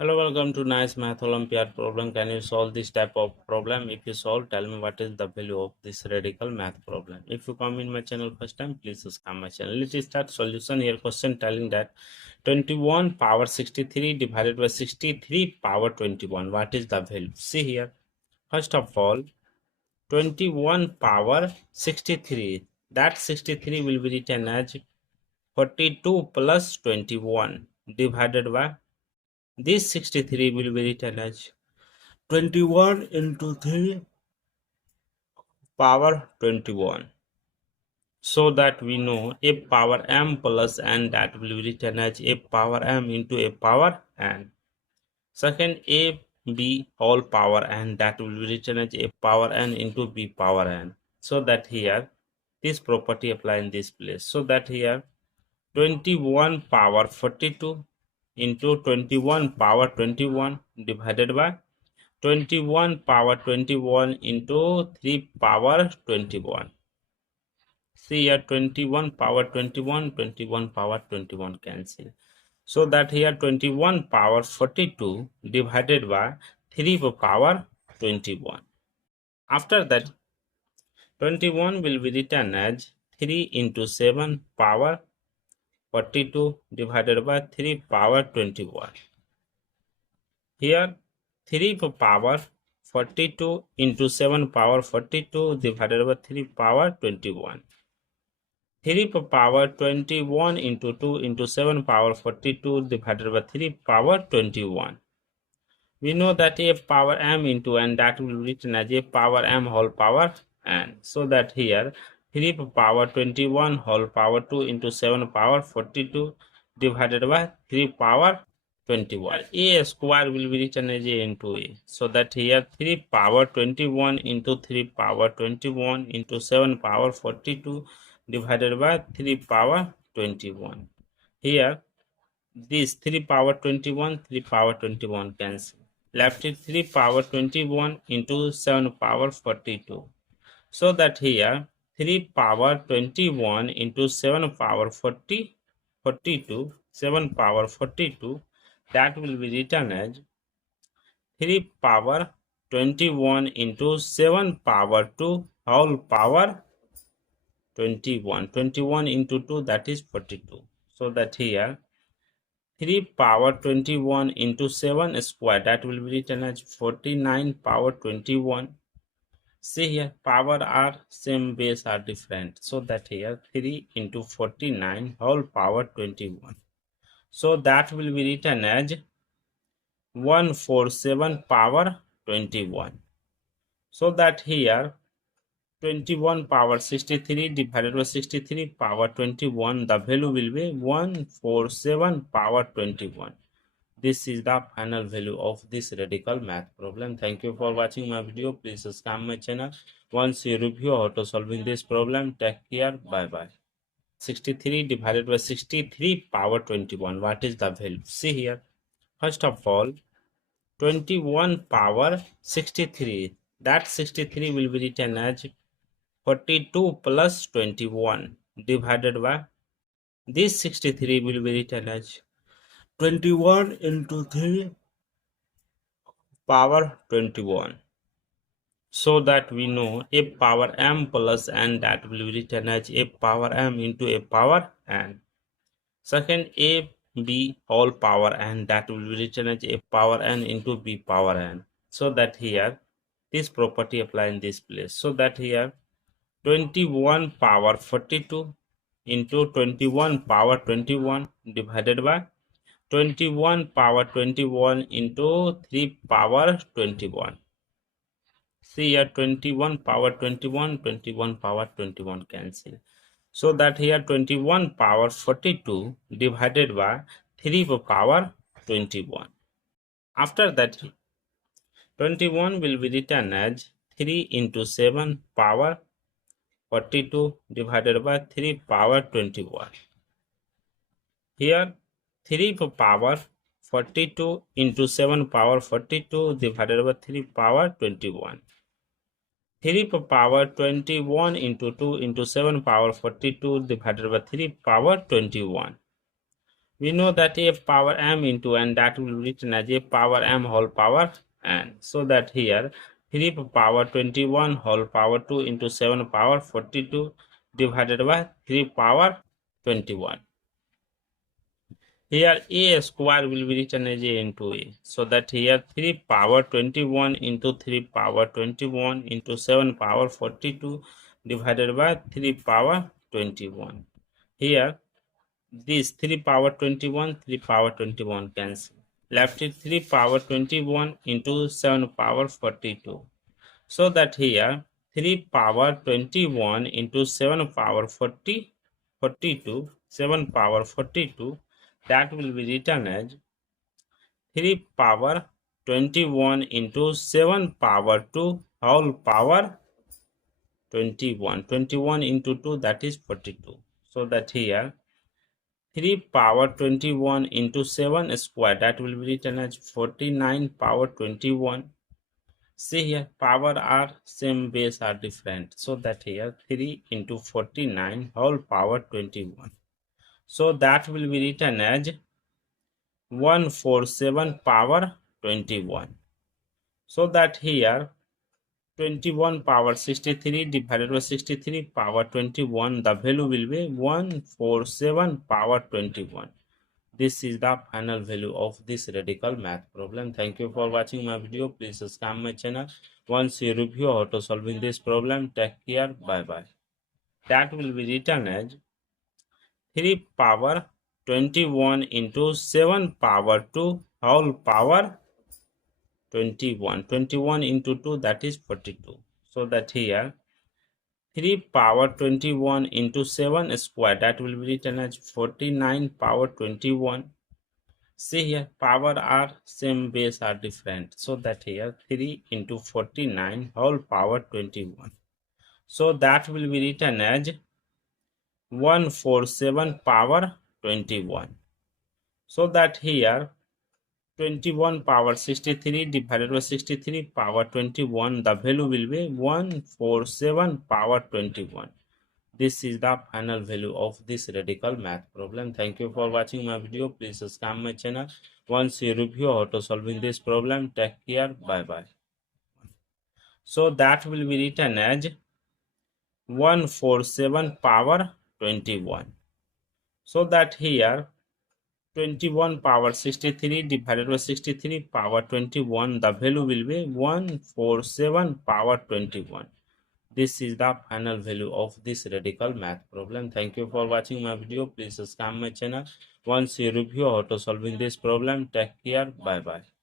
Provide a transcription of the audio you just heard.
Hello, welcome to Nice Math Olympiad problem. Can you solve this type of problem? If you solve, tell me what is the value of this radical math problem. If you come in my channel first time, please subscribe my channel. Let's start solution. Here question telling that 21 power 63 divided by 63 power 21. What is the value? See here. First of all, 21 power 63. That 63 will be written as 42 plus 21 divided by this 63 will be written as 21 into 3 power 21. So that we know a power m plus n, that will be written as a power m into a power n. Second, a b whole power n, that will be written as a power n into b power n. So that here this property apply in this place. So that here 21 power 42 into 21 power 21 divided by 21 power 21 into 3 power 21. See here, 21 power 21, 21 power 21 cancel. So that here 21 power 42 divided by 3 power 21. After that, 21 will be written as 3 into 7 power 42 divided by 3 power 21. Here 3 power 42 into 7 power 42 divided by 3 power 21. 3 power 21 into 2 into 7 power 42 divided by 3 power 21. We know that a power m into n, that will be written as a power m whole power n. So that here 3 power 21 whole power 2 into 7 power 42 divided by 3 power 21. A square will be written as a into a. So that here 3 power 21 into 3 power 21 into 7 power 42 divided by 3 power 21. Here this 3 power 21, 3 power 21 cancel. Left is 3 power 21 into 7 power 42. So that here 3 power 21 into 7 power 42, 7 power 42, that will be written as 3 power 21 into 7 power 2 whole power 21. 21 into 2, that is 42. So that here 3 power 21 into 7 square, that will be written as 49 power 21. See here, power are same, base are different. So that here 3 into 49 whole power 21. So that will be written as 147 power 21. So that here 21 power 63 divided by 63 power 21, the value will be 147 power 21. This is the final value of this radical math problem. Thank you for watching my video. Please subscribe my channel. Once you review how to solving this problem, take care. Bye bye. 63 divided by 63 power 21. What is the value? See here. First of all, 21 power 63. That 63 will be written as 42 plus 21 divided by this 63 will be written as 21 into 3 power 21. So that we know a power m plus n, that will be written as a power m into a power n. Second, a b whole power n, that will be written as a power n into b power n. So that here this property apply in this place. So that here 21 power 42 into 21 power 21 divided by 21 power 21 into 3 power 21. See here, 21 power 21, 21 power 21 cancel. So that here 21 power 42 divided by 3 power 21. After that 21 will be written as 3 into 7 power 42 divided by 3 power 21. Here 3 power 42 into 7 power 42 divided by 3 power 21. 3 power 21 into 2 into 7 power 42 divided by 3 power 21. We know that a power m into n, that will be written as a power m whole power n. So that here 3 power 21 whole power 2 into 7 power 42 divided by 3 power 21. Here a square will be written as a into a. So that here 3 power 21 into 3 power 21 into 7 power 42 divided by 3 power 21. Here this 3 power 21, 3 power 21 cancel. Left is 3 power 21 into 7 power 42. So that here 3 power 21 into 7 power 42, 7 power 42, that will be written as 3 power 21 into 7 power 2 whole power 21. 21 into 2, that is 42. So that here 3 power 21 into 7 square, that will be written as 49 power 21. See here, power are same, base are different. So that here 3 into 49 whole power 21. So that will be written as 147 power 21. So that here 21 power 63 divided by 63 power 21, the value will be 147 power 21. This is the final value of this radical math problem. Thank you for watching my video. Please subscribe my channel. Once you review how to solving this problem, take care. Bye bye. That will be written as 3 power 21 into 7 power 2 whole power 21. 21 into 2, that is 42. So that here 3 power 21 into 7 square, that will be written as 49 power 21. See here, power are same, base are different. So that here 3 into 49 whole power 21. So that will be written as 147 power 21. So that here 21 power 63 divided by 63 power 21, the value will be 147 power 21. This is the final value of this radical math problem. Thank you for watching my video. Please subscribe my channel. Once you review how to solving this problem, take care. Bye bye. So that will be written as 147 power 21. So that here 21 power 63 divided by 63 power 21, the value will be 147 power 21. This is the final value of this radical math problem. Thank you for watching my video. Please subscribe my channel. Once you review how to solving this problem, take care. Bye bye.